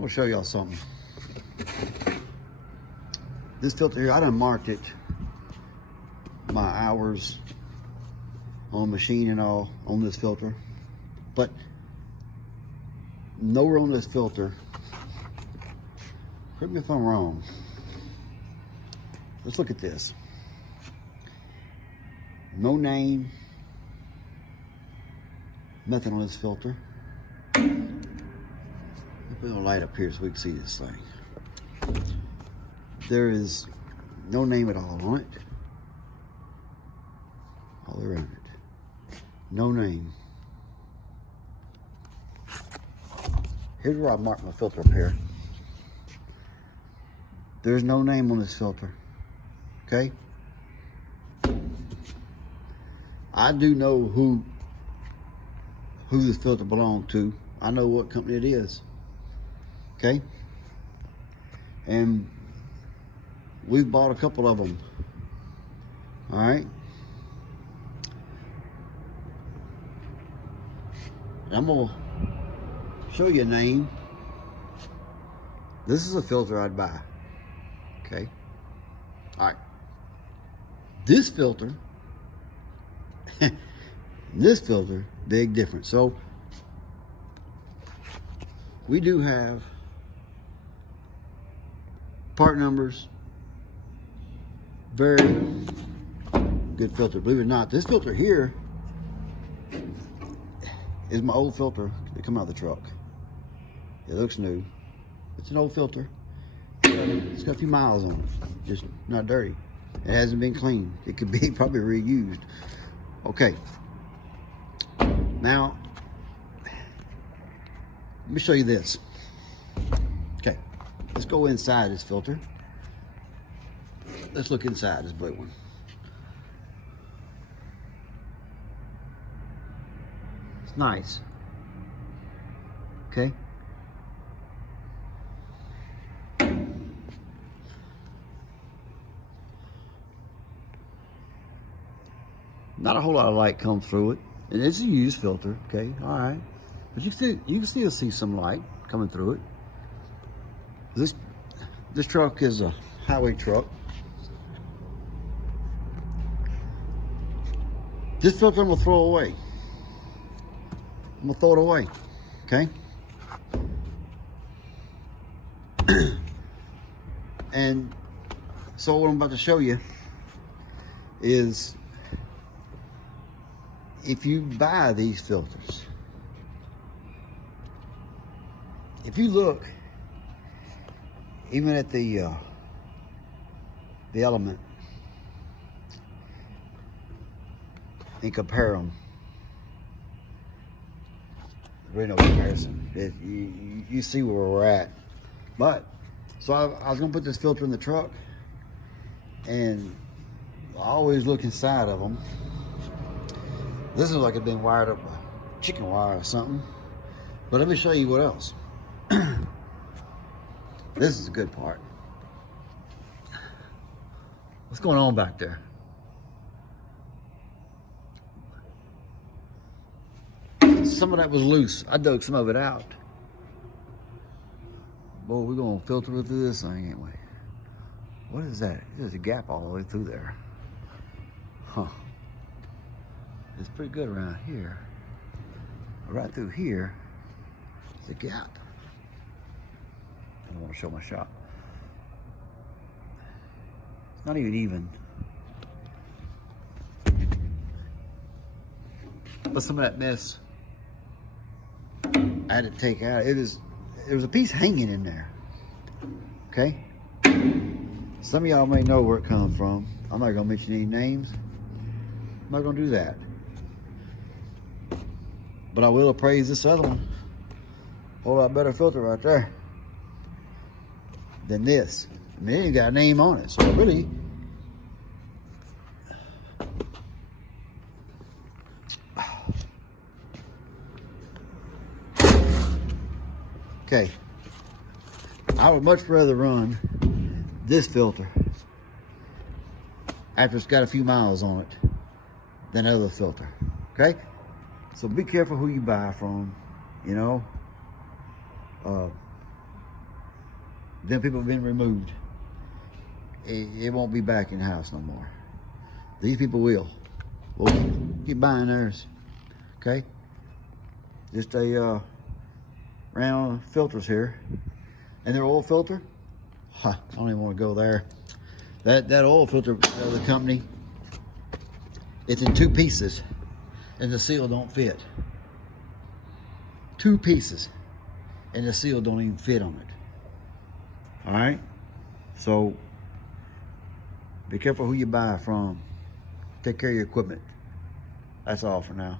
I'm gonna show y'all something. This filter here, I done marked it, my hours on machine and all on this filter, but nowhere on this filter, correct me if I'm wrong, let's look at this. No name, nothing on this filter. Put a light up here so we can see this thing. There is no name at all on it. All around it. No name. Here's where I marked my filter up here. There's no name on this filter. Okay? I do know who this filter belonged to. I know what company it is. Okay? And we've bought a couple of them. All right? And I'm gonna show you a name. This is a filter I'd buy. Okay? All right. This filter, this filter, big difference. So we do have part numbers, very good filter. Believe it or not, this filter here is my old filter that come out of the truck. It looks new. It's an old filter. It's got a few miles on it, just not dirty. It hasn't been cleaned. It could be probably reused. Okay. Now, let me show you this. Okay, let's go inside this filter. Let's look inside this blue one. It's nice. Okay. Not a whole lot of light comes through it. And it's a used filter, okay, all right. But you can still see some light coming through it. This truck is a highway truck. This filter I'm gonna throw away. I'm gonna throw it away, okay? And so what I'm about to show you is, if you buy these filters, if you look even at the element and compare them, there's really no comparison. You see where we're at. But so I was gonna put this filter in the truck, and I always look inside of them. This is like it's been wired up a chicken wire or something. But let me show you what else. This is the good part. What's going on back there? Some of that was loose. I dug some of it out. Boy, we're gonna filter it through this thing, ain't we? What is that? There's a gap all the way through there. Huh. It's pretty good around here. Right through here, there's a gap. I don't want to show my shop. It's not even. But some of that mess I had to take out. There was a piece hanging in there. Okay? Some of y'all may know where it comes from. I'm not gonna mention any names. I'm not gonna do that. But I will appraise this other one. Whole lot better filter right there than this. I mean, it ain't got a name on it, so really, okay. I would much rather run this filter after it's got a few miles on it than other filter. Okay? So be careful who you buy from, you know. them people have been removed. It won't be back in the house no more. These people will. Well, keep buying theirs. Okay? Just a ran on filters here. And their oil filter, I don't even want to go there. That oil filter of the company, it's in 2 pieces, and the seal don't fit. 2 pieces, and the seal don't even fit on it. All right? So, be careful who you buy from. Take care of your equipment. That's all for now.